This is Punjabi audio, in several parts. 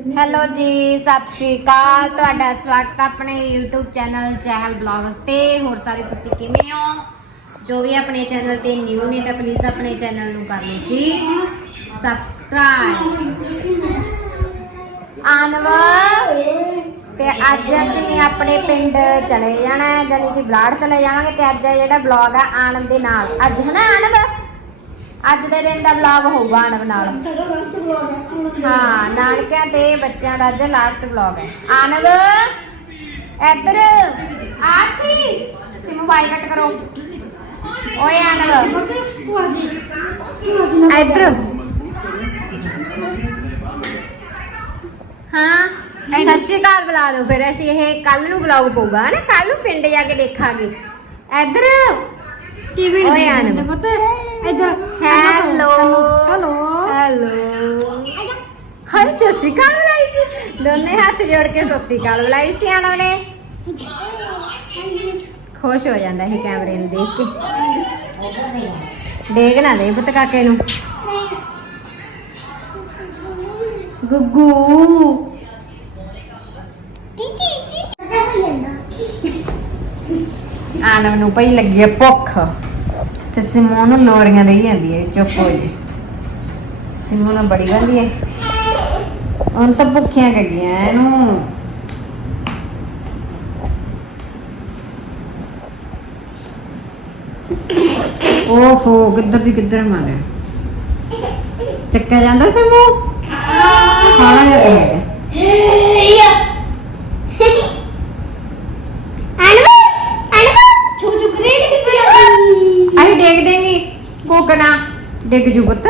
ਹੈਲੋ ਜੀ ਸਤਿ ਸ਼੍ਰੀ ਅਕਾਲ। ਤੁਹਾਡਾ ਸਵਾਗਤ ਹੈ ਆਪਣੇ YouTube ਚੈਨਲ ਚਹਿਲ ਬਲੌਗਸ ਤੇ। ਹੋਰ ਸਾਰੇ ਤੁਸੀਂ ਕਿਵੇਂ ਹੋ? ਜੋ ਵੀ ਆਪਣੇ ਚੈਨਲ ਤੇ ਨਿਊ ਨੇ ਤਾਂ ਪਲੀਜ਼ ਆਪਣੇ ਚੈਨਲ ਨੂੰ ਕਰ ਲਓ ਜੀ। ਸਬਸਕ੍ਰਾਈਬ ਆਨਵਾ ਤੇ ਅੱਜ ਅਸੀਂ ਆਪਣੇ ਪਿੰਡ ਚਲੇ ਜਾਣਾ ਹੈ ਜਾਨੀ ਕਿ ਬਲਾੜ ਚਲੇ ਜਾਵਾਂਗੇ ਤੇ ਅੱਜ ਜਿਹੜਾ ਬਲੌਗ ਆ ਆਨੰਦ ਦੇ ਨਾਲ। ਅੱਜ ਹਨਾ ਆਨੰਦ? ਅੱਜ ਦੇ ਦਿਨ ਦਾ ਬਲੌਗ ਹੋਊਗਾ ਆਨੰਦ ਨਾਲ। ਸਾਡਾ ਲਾਸਟ ਬਲੌਗ ਹੈ ਹਾਂ ਨਾਨਕਿਆਂ ਤੇ ਬੱਚਿਆਂ ਦਾ ਅੱਜ ਲਾਸਟ ਵਲੌਗ ਹੈ। ਆਨਵ ਇੱਧਰ ਆ ਸੀ ਸਿਮ ਬਾਈ ਕੱਟ ਕਰੋ। ਓਏ ਆਨਵ ਇੱਧਰ। ਹਾਂ ਸਤਿ ਸ਼੍ਰੀ ਅਕਾਲ ਬੁਲਾ ਦਿਓ ਫਿਰ। ਅਸੀਂ ਇਹ ਕੱਲ ਨੂੰ ਵਲੌਗ ਪਊਗਾ ਹਨਾ? ਕੱਲ ਨੂੰ ਪਿੰਡ ਜਾ ਕੇ ਦੇਖਾਂਗੇ। ਇੱਧਰ। ਓਏ ਆਨੰਦ। ਪਤਾ ਇਧਰ ਹੈਲੋ ਹੈਲੋ ਹੈਲੋ ਹਾਂ ਸਤਿ ਸ਼੍ਰੀ ਅਕਾਲ ਬੁਲਾਈ ਸੀ ਦੋਨੇ ਹੱਥ ਜੋੜ ਕੇ ਸਤਿ ਸ਼੍ਰੀ ਅਕਾਲ ਬੁਲਾਈ ਸੀ ਆਨਵ ਨੇ ਖੁਸ਼ ਹੋ ਜਾਂਦਾ ਇਹ ਕੈਮਰੇ ਨੂੰ ਦੇਖ ਕੇ ਦੇਖ ਨਾ ਦੇ ਪੁੱਤ ਕਾਕੇ ਨੂੰ ਗੁੱਗੂ ਆਨਵ ਨੂੰ ਪਈ ਲੱਗੀ ਭੁੱਖ ਤੇ ਸਿਮੋਨ ਨੂੰ ਲੋਰੀਆਂ ਦੇਈ ਜਾਂਦੀ ਹੈ ਚੁੱਪ ਹੋ ਜੀ। ਸਿਮੋਨ ਨੂੰ ਬੜੀ ਗੰਦੀ ਹੈ ਹੁਣ ਤਾਂ ਭੁੱਖੀਆਂ ਗਈਆਂ ਇਹਨੂੰ। ਓਫੋ ਕਿੱਧਰ ਦੀ ਕਿੱਧਰ ਮਾਰਿਆ? ਚੱਕਿਆ ਜਾਂਦਾ ਸਿਮੂ ਖਾਣਾ ਜਾਂਦਾ ਅਸੀਂ ਡੇਗ ਦੇਂਗੇ ਕੋਕਣਾ ਡਿੱਗ ਜੂ ਪੁੱਤ।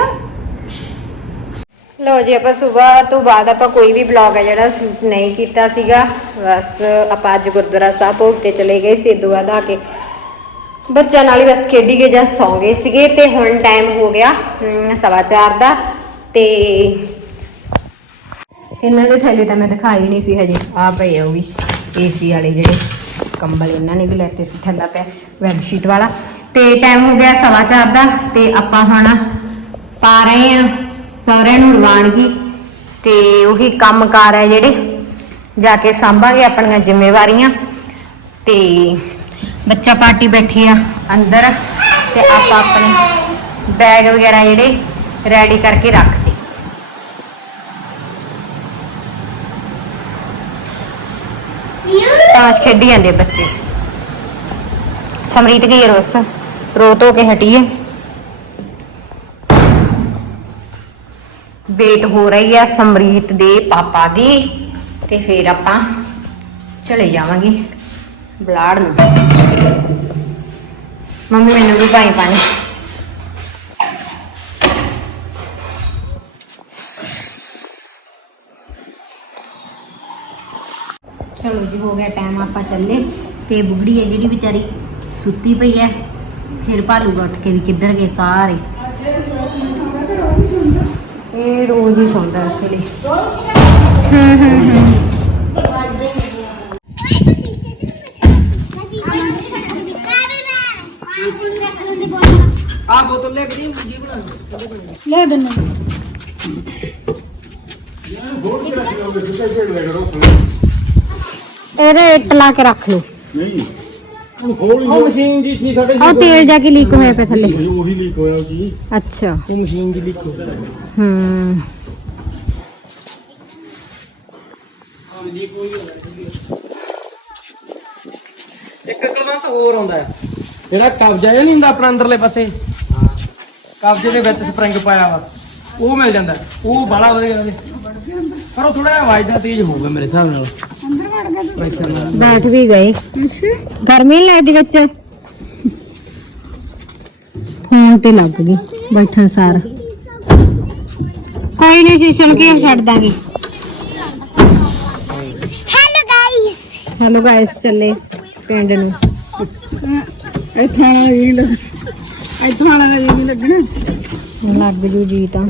ਲੋ ਜੀ ਆਪਾਂ ਸਵੇਰ ਤੋਂ ਬਾਅਦ ਆਪਾਂ ਕੋਈ ਵੀ ਵਲੌਗ ਹੈ ਜਿਹੜਾ ਨਹੀਂ ਕੀਤਾ ਸੀਗਾ ਬਸ ਆਪਾਂ ਅੱਜ ਗੁਰਦੁਆਰਾ ਸਾਹਿਬ ਭੋਗ ਤੇ ਚਲੇ ਗਏ ਸੀ ਇਦੋਂ ਬਾਅਦ ਕੇ ਬੱਚਿਆਂ ਨਾਲ ਹੀ ਬਸ ਖੇਡੀ ਗਏ ਜਾਂ ਸੌਂ ਗਏ ਸੀਗੇ ਤੇ ਹੁਣ ਟਾਈਮ ਹੋ ਗਿਆ ਹਮ, ਸਵਾ ਚਾਰ ਦਾ ਤੇ ਇਹਨਾਂ ਦੇ ਥੈਲੇ ਤਾਂ ਮੈਂ ਦਿਖਾਈ ਨਹੀਂ ਸੀ ਹਜੇ। ਆ ਪਏ ਆ ਵੀ ਏਸੀ ਵਾਲੇ ਜਿਹੜੇ ਕੰਬਲ ਇਹਨਾਂ ਨੇ ਵੀ ਲੈਤੇ ਸੀ ਥੱਲਾ ਪਿਆ ਬੈੱਡ ਸ਼ੀਟ ਵਾਲਾ। ਤੇ ਟਾਈਮ ਹੋ ਗਿਆ ਸਵਾ ਚਾਰ ਦਾ ਤੇ ਆਪਾਂ ਹੁਣ ਪਾ ਰਹੇ ਆ ਸਹੁਰਿਆਂ ਨੂੰ ਰਵਾਨਗੀ ਤੇ ਉਹੀ ਕੰਮਕਾਰ ਹੈ ਜਿਹੜੇ, ਜਾ ਕੇ ਸੰਭਾਂਗੇ ਆਪਣੀਆਂ ਜ਼ਿੰਮੇਵਾਰੀਆਂ। ਤੇ ਬੱਚਾ ਪਾਰਟੀ ਬੈਠੀ ਆ ਅੰਦਰ ਤੇ ਆਪਾਂ ਆਪਣੇ ਬੈਗ ਵਗੈਰਾ ਜਿਹੜੇ ਰੈਡੀ ਕਰਕੇ ਰੱਖਦੇ ਤਾਸ਼ ਖੇਡੀ ਜਾਂਦੇ ਬੱਚੇ। ਸਮਰੀਤ ਗਈ ਰੋਸ। ਰੋ ਧੋ ਕੇ ਹਟੀਏ। ਵੇਟ ਹੋ ਰਹੀ ਹੈ ਸਮਰੀਤ ਦੇ ਪਾਪਾ ਦੀ, ਤੇ ਫਿਰ ਆਪਾਂ ਚਲੇ ਜਾਵਾਂਗੇ ਬਲਾੜ ਨੂੰ। ਮੰਮੀ, ਮੈਨੂੰ ਵੀ ਪਾਈ ਪਾਣੀ। ਚਲੋ ਜੀ, ਹੋ ਗਿਆ ਟਾਈਮ ਆਪਾਂ ਚੱਲੇ। ਤੇ ਬੁਗੜੀ ਹੈ ਜਿਹੜੀ ਵਿਚਾਰੀ ਸੁੱਤੀ ਪਈ ਹੈ। ਫਿਰ ਭਾਲੂਗਾ ਉੱਠ ਕੇ ਵੀ ਕਿੱਧਰ ਗਏ ਸਾਰੇ। ਇਹ ਰੋਜ਼ ਹੀ ਸੌਂਦਾ ਇਸ ਲਈ ਹੂੰ ਹੂੰ ਹੂੰ। ਆ ਬੋਤਲ ਲੈ ਕੇ ਜੀ ਬਣਾ ਲੈ ਦੇਣਾ ਇਹਦੇ ਇੱਟ ਲਾ ਕੇ ਰੱਖ ਲਓ। ਉਹ ਮਸ਼ੀਨ ਜੀ ਸੀ ਸਾਡੇ ਉਹ ਤੇਲ ਜਾ ਕੇ ਲੀਕ ਹੋਇਆ ਪਿਆ ਥੱਲੇ। ਉਹੀ ਲੀਕ ਹੋਇਆ ਜੀ। ਅੱਛਾ। ਉਹ ਮਸ਼ੀਨ ਜੀ ਲੀਕ ਹੋ ਹੂੰ। ਇੱਕ ਕਲਵੰਤ ਹੋਰ ਆਉਂਦਾ ਹੈ। ਜਿਹੜਾ ਕਬਜਾ ਜਿਹਾ ਨਹੀਂ ਹੁੰਦਾ ਆਪਣਾ ਅੰਦਰਲੇ ਪਾਸੇ। ਕਬਜੇ ਦੇ ਵਿੱਚ ਸਪਰਿੰਗ ਪਾਇਆ ਵਾ। ਉਹ ਮਿਲ ਜਾਂਦਾ। ਉਹ ਬਾਲਾ ਵਧੀਆ ਨੇ ਪਰ ਉਹ ਥੋੜਾ ਜਿਹਾ ਵੱਜਦਾ ਤੇਜ਼ ਹੋਊਗਾ ਮੇਰੇ ਹਿਸਾਬ ਨਾਲ। ਬੈਠ ਵੀ ਗਏ। ਗਰਮੀ ਨਹੀਂ ਲੱਗਦੀ ਵਿੱਚ? ਫੋਨ ਤੇ ਲੱਗ ਗਈ ਬੈਠਣ ਸਾਰ। ਕੋਈ ਨਹੀਂ ਸ਼ੀਸ਼ਮ ਕੇ ਛੱਡ ਦਾਂਗੇ। ਹੈਲੋ ਗਾਇਸ ਚੱਲੇ ਪਿੰਡ ਨੂੰ। ਇੱਥੇ ਆਣਾ ਇਹ ਲੱਗ ਇੱਥੇ ਆਣਾ ਲੱਗਣਾ। ਲੱਗ ਜੂ ਜੀ ਤਾਂ।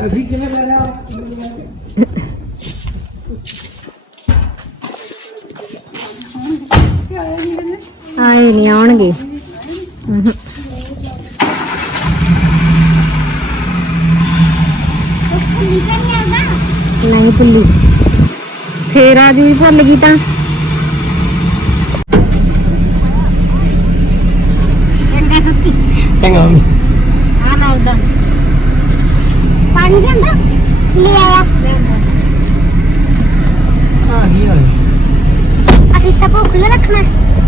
ਘਰੇ ਨਹੀਂ ਆਉਣਗੇ ਨਹੀਂ ਭੁੱਲੀ। ਫੇਰ ਆ ਜੂ ਭੁੱਲ ਗਈ ਤਾਂ। ਚੰਗਾ ਸੁੱਤੀ। ਚੰਗਾ ਮੰਮੀ। ਆ ਨਾ ਉਦਾਂ। ਪਾਣੀ ਲਿਆਂਦਾ? ਲੈ ਆਇਆ। ਆ ਹੀ ਆ। ਅਸੀਂ ਸਭ ਖੁੱਲਾ ਰੱਖਣਾ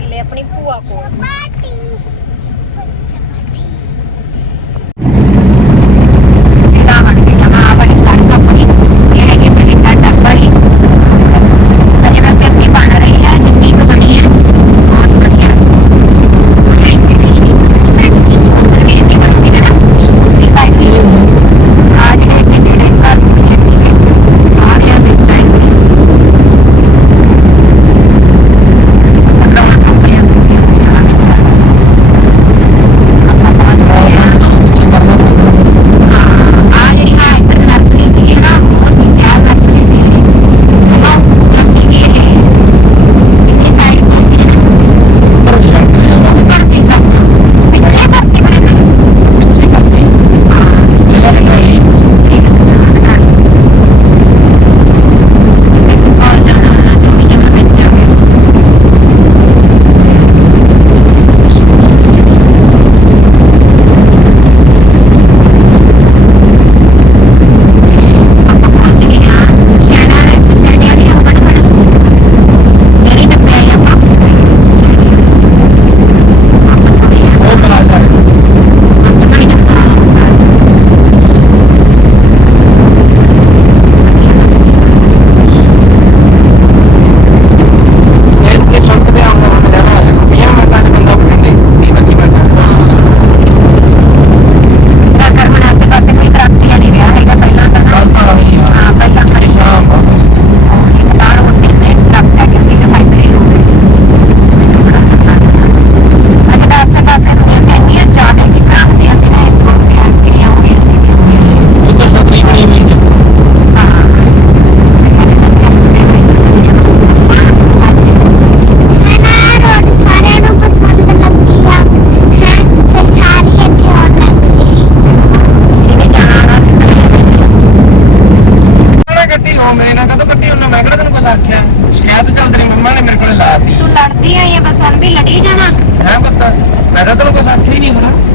ਚੱਲੇ ਆਪਣੀ ਭੂਆ ਕੋਲ। ਪਾਰਟੀ फायदा तो लोगों का ठीक नहीं हो रहा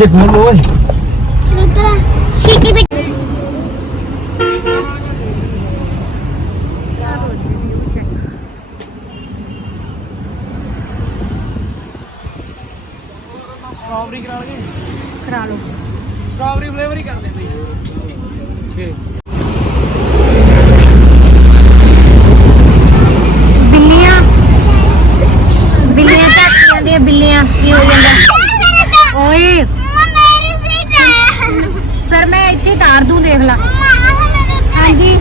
ਸ਼ੀਸ਼ੇ ਖੋਲ ਓਏ ਮਿੱਤਰਾ ਸ਼ੀਟੀ ਵੀ ਸਟ੍ਰਾਬੇਰੀ ਕਰਾ ਲਗੇ ਕਰਾ ਲਓ। ਸਟ੍ਰਾਬੇਰੀ ਫਲੇਵਰ ਹੀ ਕਰ ਦੇ ਬਈ ਠੀਕ ਬਿੱਲੀਆਂ ਬਿੱਲੀਆਂ ਝਾਕੀਆਂ ਦੀਆਂ ਬਿੱਲੀਆਂ ਕੀ ਹੋ ਜਾਂਦਾ ਓਏ ਮੇਰੀ ਸੀਟ ਹੈ ਫਿਰ ਮੈਂ ਇੱਥੇ ਤਾਰ ਦੂੰ ਦੇਖ ਲਾ ਮਾਂ ਹਾਂਜੀ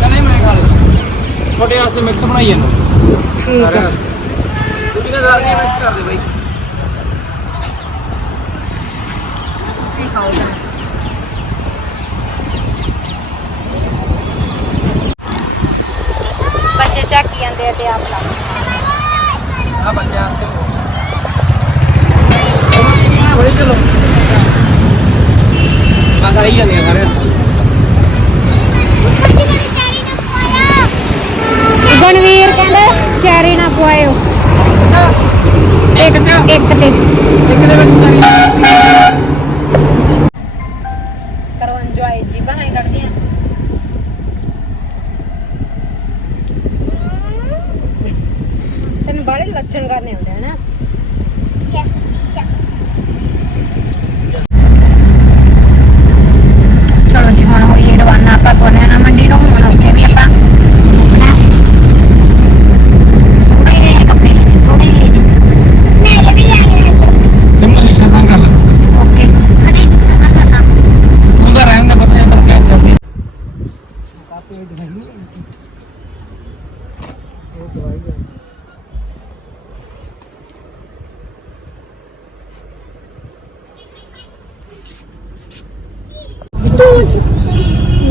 ਚਲੇ ਮੈਂ ਖਾ ਲਵਾਂ ਤੁਹਾਡੇ ਵਾਸਤੇ ਮਿਕਸ ਬਣਾਈ ਜਾਂਦਾ ਠੀਕ ਹੈ ਤੁਸੀਂ ਤਾਂ ਸਾਰੀਆਂ ਮਿਕਸ ਕਰ ਦੇ ਬਈ। ਤੁਸੀਂ ਖਾਓ ਤਾਂ। ਬੱਚੇ ਝਾਕੀ ਜਾਂਦੇ ਆ ਤੇ ਆਪ ਲਾ ਆ ਬੱਚਿਆਂ ਵਾਸਤੇ ਬੜੀ ਚਲੋ। ਆ ਸਾਰੀ ਜਾਂਦੇ ਆ ਸਾਰੇ ਗਣਵੀਰ ਕਹਿੰਦਾ ਚੈਰੀ ਨਾ ਪੁਆਇਓ ਇੱਕ ਚ ਇੱਕ ਤੇ ਇੱਕ ਦੇ ਵਿੱਚ ਸਾਰੀ ਕਰੋ ਇੰਜੋਏ ਜੀ ਬਾਹਾਂ ਕੱਢਦੀਆਂ ਤੈਨੂੰ ਬਾਲੇ ਲੱਛਣ ਕਰਨੇ ਹੁੰਦੇ ਹਨ ਯੈਸ ਚਲੋ ਜੀ ਹੁਣ ਹੋਈਏ ਰਵਾਨਾ ਆਪਾਂ ਕੋਨਿਆਣਾ ਮੰਡੀ ਨੂੰ ਹੁਣ ਉੱਥੇ ਵੀ ਆਪਾਂ ਘੁੰਮਣਾ ਥੋੜੇ ਜਿਹੇ ਕੱਪੜੇ ਥੋੜੇ ਜਿਹੇ ਮੇਰੇ ਵੀ ਆਣੇ ਸਿੰਪਲ ਨਿਸ਼ਾਨਾ ਕਰ ਲੈ ਓਕੇ ਅਰੇ ਸਭਾ ਕਰਨਾ ਉਹਦਾ ਰਹਿਣ ਦਾ ਪਤਾ ਨਹੀਂ ਤਾਂ ਕਿਆ ਕਰਦੀ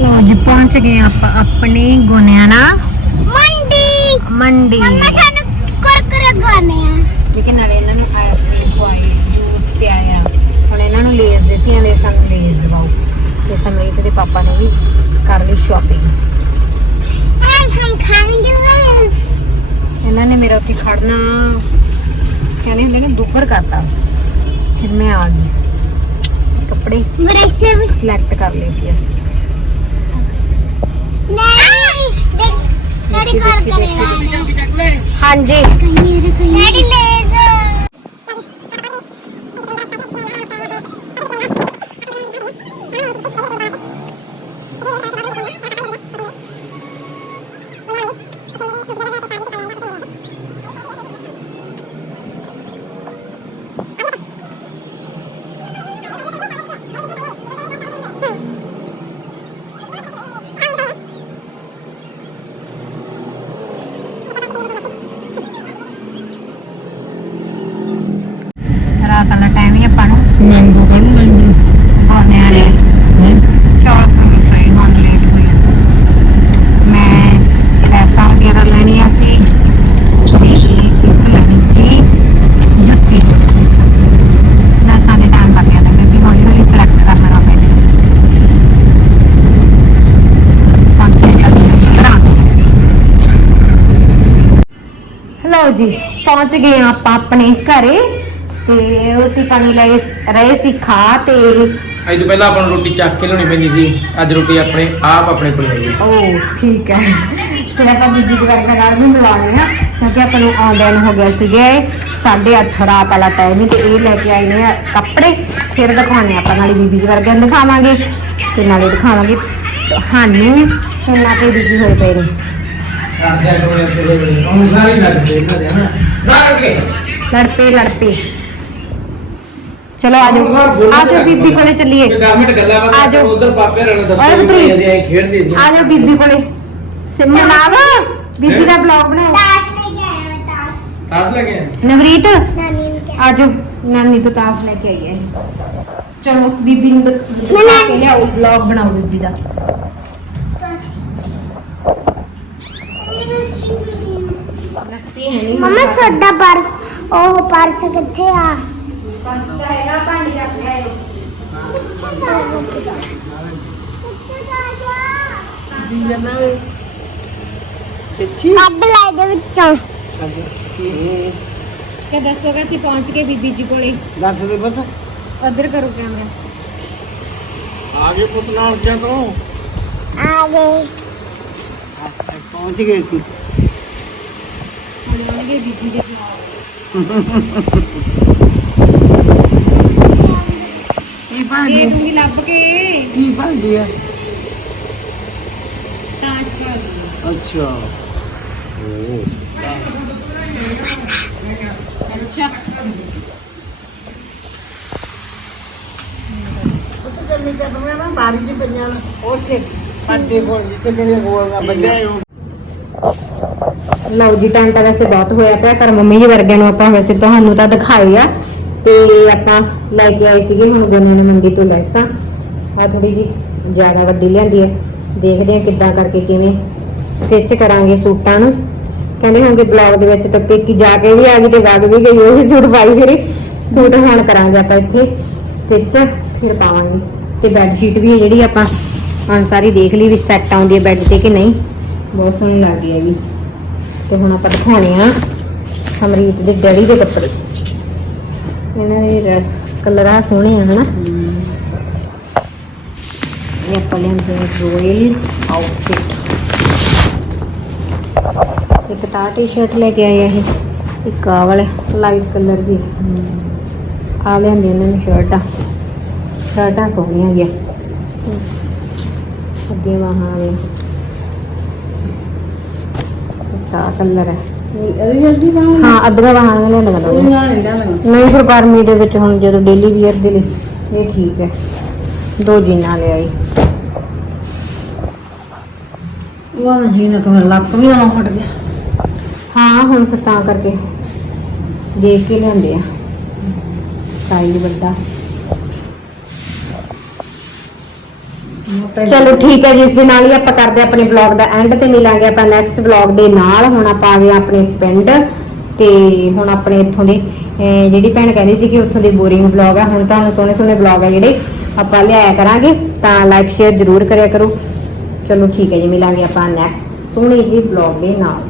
ਲੋ ਜੀ ਪਹੁੰਚ ਗਏ ਆਪਾਂ ਆਪਣੇ ਗੋਨਿਆਣਾ ਮੰਡੀ। ਮੰਡੀ। ਮੰਮਾ ਸਾਨੂੰ ਕੁਰਕੁਰੇ ਖਾਣੇ ਆ। ਲੇਕਿਨ ਨਾਲੇ ਇਹਨਾਂ ਨੂੰ ਆਈਸਕ੍ਰੀਮ ਖਵਾਈ ਜੂਸ ਪਿਆਇਆ। ਹੁਣ ਇਹਨਾਂ ਨੂੰ ਲੇਜ਼ ਦੇ ਸੀ ਆਂਦੇ ਸਾਨੂੰ ਲੇਜ਼ ਦਵਾਓ। ਤੇ ਸਮੇਤ ਦੇ ਪਾਪਾ ਨੇ ਵੀ ਕਰ ਲਈ ਸ਼ਾਪਿੰਗ ਐਂਡ ਹਮ ਖਾਣਗੇ ਲੇਸ। ਇਹਨਾਂ ਨੇ ਮੇਰਾ ਖੜਨਾ ਕਹਿੰਦੇ ਹੁੰਦੇ ਨੇ ਦੁੱਗਰ ਕਰਤਾ। ਫਿਰ ਮੈਂ ਆ ਗਈ। ਕੱਪੜੇ ਬਰੇਸੇ ਵੀ ਸਿਲੈਕਟ ਕਰ ਲਏ ਸੀ ਅਸੀਂ ਨਹੀਂ ਦੇਖ ਡੈਡੀ ਕਰ ਹਾਂਜੀ। ਡੈਡੀ ਲੇਸ ਰਾਤ ਵਾਲਾ ਟਾਈਮ ਹੀ ਆਪਾਂ ਨੂੰ ਮੈਂਗੋ ਕੱਢ ਲੈਂਦੇ ਬੋਨੇ ਨੇ ਚੌਲ ਫੁੱਲ ਫਰਾਈ ਹੋਣ ਲੇਟ ਹੋ ਜਾਂਦਾ ਮੈਂ ਪੈਸਾ ਵਗੈਰਾ ਲੈਣੀਆਂ ਸੀ ਤੇ ਇੱਕ ਲੈਣੀ ਸੀ ਜੁੱਤੀ ਨਾ ਸਾਡੇ ਟਾਈਮ ਲੱਗ ਗਿਆ ਤਾਂ ਕਿਉਂਕਿ ਹੌਲੀ ਹੌਲੀ ਸਿਲੈਕਟ ਕਰਨਾ ਪੈਂਦਾ ਪਹੁੰਚੇ ਜਲਦੀ ਰਾਤ ਹੈਲੋ ਜੀ ਪਹੁੰਚ ਗਏ ਆਪਾਂ ਆਪਣੇ ਘਰੇ ਤੇ ਰੋਟੀ ਪਾਣੀ ਲੈ ਰਹੇ ਸੀ ਖਾ ਤੇ ਅੱਜ ਤੋਂ ਪਹਿਲਾਂ ਆਪਾਂ ਨੂੰ ਰੋਟੀ ਚੱਕ ਕੇ ਲਿਆਉਣੀ ਪੈਂਦੀ ਸੀ ਅੱਜ ਰੋਟੀ ਆਪਣੇ ਆਪ ਆਪਣੇ ਕੋਲ ਆਈ ਹੈ। ਓ ਠੀਕ ਹੈ। ਫਿਰ ਆਪਾਂ ਬੀਬੀ ਦੇ ਵਰਗਾ ਨਾਲ ਵੀ ਮਿਲਾ ਲਿਆ ਕਿਉਂਕਿ ਆਪਾਂ ਨੂੰ ਆਨਲਾਈਨ ਹੋ ਗਿਆ ਸੀਗੇ 8:30 ਰਾਤ ਵਾਲਾ ਟਾਈਮ ਤੇ ਇਹ ਲੈ ਕੇ ਆਏ ਨੇ ਕੱਪੜੇ ਫਿਰ ਦਿਖਾਉਣੇ ਆਪਾਂ ਨਾਲੇ ਬੀਬੀ ਦੇ ਵਰਗੇ ਨੂੰ ਦਿਖਾਵਾਂਗੇ ਤੇ ਨਾਲੇ ਦਿਖਾਵਾਂਗੇ ਤੁਹਾਨੂੰ ਫੋਨਾਂ ਤੇ ਬਿਜ਼ੀ ਹੋਏ ਪਏ ਨੇ। ਕਰਦੇ ਟੋਏ ਤੇ ਉਹ ਸਾਰੀ ਲੱਗਦੇ ਇਹਨਾਂ ਦੇ ਹਨਾ? ਰੱਖ ਕੇ। ਲੜ ਪਏ ਲੜ ਪਏ ਚਲੋ ਆਜੋ ਆਜੋ ਬੀਬੀ ਕੋਲੇ ਚੱਲੀਏ। 10 ਮਿੰਟ ਗੱਲਾਂ ਬਾਤਾਂ ਆਜੋ। ਉਧਰ ਪਾਪੇ ਰਣ ਓਏ ਦੱਸੋ ਪੁੱਤਰੀ। ਵੀ ਐਂ ਖੇਡਦੇ ਸੀ। ਆਜੋ ਬੀਬੀ ਕੋਲੇ। ਸਿਮੂ ਨਾਮ ਬੀਬੀ ਦਾ ਬਲੌਗ ਬਣਾਓ। ਤਾਸ਼ ਲੈ ਕੇ ਆਇਆ ਮੈਂ ਤਾਸ਼। ਤਾਸ ਲੱਗੇ ਆ ਨਵਰੀਤ? ਨਾਨੀ ਨੂੰ ਕਿਹਾ। ਆਜੋ। ਨਾਨੀ ਤੋਂ ਤਾਸ਼ ਲੈ ਕੇ ਆਈ ਹੈ ਚਲੋ ਬੀਬੀ ਨੂੰ ਦਿਖ- ਕੇ ਲਿਆਓ ਵਲੌਗ ਬਣਾਓ ਬੀਬੀ ਦਾ। ਲੱਸੀ ਹੈ ਨਹੀਂ ਮਮਾ ਸੋਡਾ ਪਰ ਉਹ ਪਰਸ ਕਿੱਥੇ ਆ ਬਸ ਤਾਂ ਹੈਗਾ ਭਾਂਡੇ ਚੱਕ ਲਿਆਓ ਕਿੱਥੇ ਜਾ ਜਾ ਜਾਂਦਾ ਵੇ ਇੱਛੀ ਅੱਬ ਲਾਈ ਦੇ ਵਿੱਚੋਂ ਕਿ ਦੱਸੋਗਾ ਅਸੀਂ ਪਹੁੰਚ ਗਏ ਬੀਬੀ ਜੀ ਕੋਲੇ ਦੱਸ ਦੇ ਪੁੱਤ ਉਧਰ ਕਰੋ ਕੈਮਰਾ ਆਗੇ ਪੁੱਤ ਨਾਲ ਕਿਆ ਤੋਂ ਆ ਗਏ ਪਹੁੰਚ ਗਏ ਸੀ ਹੁਣ ਆਉਣਗੇ ਬੀਬੀ ਦੇ ਕੀ ਦੇ ਭਾਂਜੀ ਦੂੰਗੀ ਲੱਭ ਕੇ ਕੀ ਭਾਂਜੀ ਹੈ ਤਾਸ਼ ਭਾਜੀ ਅੱਛਾ ਅੱਛਾ ਚੱਲਣੀ ਚੱਲਣਾ ਨਾ ਬਾਰੀ ਚ ਪਈਆਂ ਨਾ ਉੱਥੇ ਪੱਟੇ ਕੋਲ ਜਿੱਥੇ ਮੇਰੇ ਗੋਲੀਆਂ ਪਈਆਂ ਲਓ ਜੀ ਟਾਈਮ ਤਾਂ ਵੈਸੇ ਬਹੁਤ ਹੋਇਆ ਪਿਆ, ਪਰ ਮੰਮੀ ਜੀ ਵਰਗਿਆਂ ਨੂੰ ਆਪਾਂ ਵੈਸੇ ਤੁਹਾਨੂੰ ਤਾਂ ਦਿਖਾਏ ਆ। ਤੇ ਆਪਾਂ ਲੈ ਕੇ ਆਏ ਸੀਗੇ ਹੁਣ ਦੋਨਾਂ ਨੇ ਮੰਡੀ ਤੋਂ ਲੈਸਾਂ। ਆ ਥੋੜੀ ਜੀ ਜ਼ਿਆਦਾ ਵੱਡੀ ਲਿਆਂਦੀ ਹੈ। ਦੇਖਦੇ ਆ ਕਿੱਦਾਂ ਕਰਕੇ ਕਿਵੇਂ ਸਟਿਚ ਕਰਾਂਗੇ ਸੂਟਾਂ ਨੂੰ। ਕਹਿੰਦੇ ਹੋਣਗੇ ਬਲੌਗ ਦੇ ਵਿੱਚ ਤਾਂ ਪੇਕੀ ਜਾ ਕੇ ਵੀ ਆ ਗਈ ਤੇ ਵਗ ਵੀ ਗਈ, ਉਹ ਸੂਟ ਪਾਈ ਫਿਰੇ। ਸੂਟ ਹੁਣ ਕਰਾਂਗੇ ਆਪਾਂ ਇੱਥੇ ਸਟਿਚ ਫਿਰ ਪਾਵਾਂਗੇ। ਤੇ ਬੈੱਡ ਸ਼ੀਟ ਵੀ ਜਿਹੜੀ ਆਪਾਂ ਹੁਣ ਸਾਰੀ ਦੇਖ ਲਈ ਵੀ ਸੈੱਟ ਆਉਂਦੀ ਹੈ ਬੈੱਡ ਤੇ ਕਿ ਨਹੀਂ। ਬਹੁਤ ਸੋਹਣੀ ਲੱਗਦੀ ਹੈਗੀ। ਤੇ ਹੁਣ ਆਪਾਂ ਦਿਖਾਉਣੇ ਆ ਸਮਰੀਤ ਦੇ ਡੈਡੀ ਦੇ ਕੱਪੜੇ। ਇਹਨਾਂ ਦੇ ਕਲਰ ਆ, ਸੋਹਣੇ ਆ, ਹਨਾ? ਇਹ ਆਪਾਂ ਲੈਂਦੇ ਆ ਰੋਇਲ ਆਊਟਫਿਟ ਇੱਕ ਤਾਂ ਟੀ-ਸ਼ਰਟ ਲੈ ਕੇ ਆਏ ਆ ਇਹ, ਇੱਕ ਆ ਵਾਲੇ ਲਾਈਟ ਕਲਰ ਦੀ ਆ ਲੈਂਦੇ ਇਹਨਾਂ ਨੇ ਸ਼ਰਟਾਂ। ਸ਼ਰਟਾਂ ਸੋਹਣੀਆਂ ਗਿਆ ਅੱਗੇ ਵਾਹਾਂ ਵੇ ਤਾਂ ਕਲਰ ਹੈ। ਇਹਦੀ ਜਲਦੀ ਬਾਹਰ ਹਾਂ। ਅੱਧਾ ਵਾਹਾਂ ਲੈਂਦਾ ਉਹ ਕਦੋਂ ਨਾ ਲੈਂਦਾ ਮੈਨੂੰ ਨਹੀਂ ਫਿਰ ਗਰਮੀ ਦੇ ਵਿੱਚ ਹੁਣ ਜਦੋਂ ਡੇਲੀ ਵੀਅਰ ਦੇ ਲਈ ਇਹ ਠੀਕ ਹੈ। ਦੋ ਜੀਨਾਂ ਲੈ ਆਈ। ਉਹ ਜੀ ਨਾ ਕਮਰ ਲੱਕ ਵੀ ਨਾ ਫਟ ਗਿਆ। ਹਾਂ ਹੁਣ ਫਿਰ ਤਾਂ ਕਰਕੇ ਦੇਖ ਕੇ ਲਿਆਂਦੇ ਆ। ਸਾਈਜ਼ ਵੱਡਾ। ਚਲੋ ਠੀਕ ਹੈ ਜੀ, ਇਸ ਦੇ ਨਾਲ ਹੀ ਆਪਾਂ ਕਰਦੇ ਆਪਣੇ ਵਲੌਗ ਦਾ ਐਂਡ ਤੇ ਮਿਲਾਂਗੇ ਆਪਾਂ ਨੈਕਸਟ ਵਲੌਗ ਦੇ ਨਾਲ। ਹੁਣ ਆਪਾਂ ਆ ਗਏ ਆਪਣੇ ਪਿੰਡ ਤੇ ਹੁਣ ਆਪਣੇ ਇੱਥੋਂ ਦੇ ਜਿਹੜੀ ਭੈਣ ਕਹਿੰਦੀ ਸੀ ਕਿ ਉੱਥੋਂ ਦੇ ਬੋਰਿੰਗ ਵਲੌਗ ਆ। ਹੁਣ ਤੁਹਾਨੂੰ ਸੋਹਣੇ ਸੋਹਣੇ ਵਲੌਗ ਆ ਜਿਹੜੇ ਆਪਾਂ ਲਿਆਇਆ ਕਰਾਂਗੇ, ਤਾਂ ਲਾਈਕ ਸ਼ੇਅਰ ਜ਼ਰੂਰ ਕਰਿਆ ਕਰੋ। ਚਲੋ ਠੀਕ ਹੈ ਜੀ, ਮਿਲਾਂਗੇ ਆਪਾਂ ਨੈਕਸਟ ਸੋਹਣੇ ਜਿਹੇ ਵਲੌਗ ਦੇ ਨਾਲ।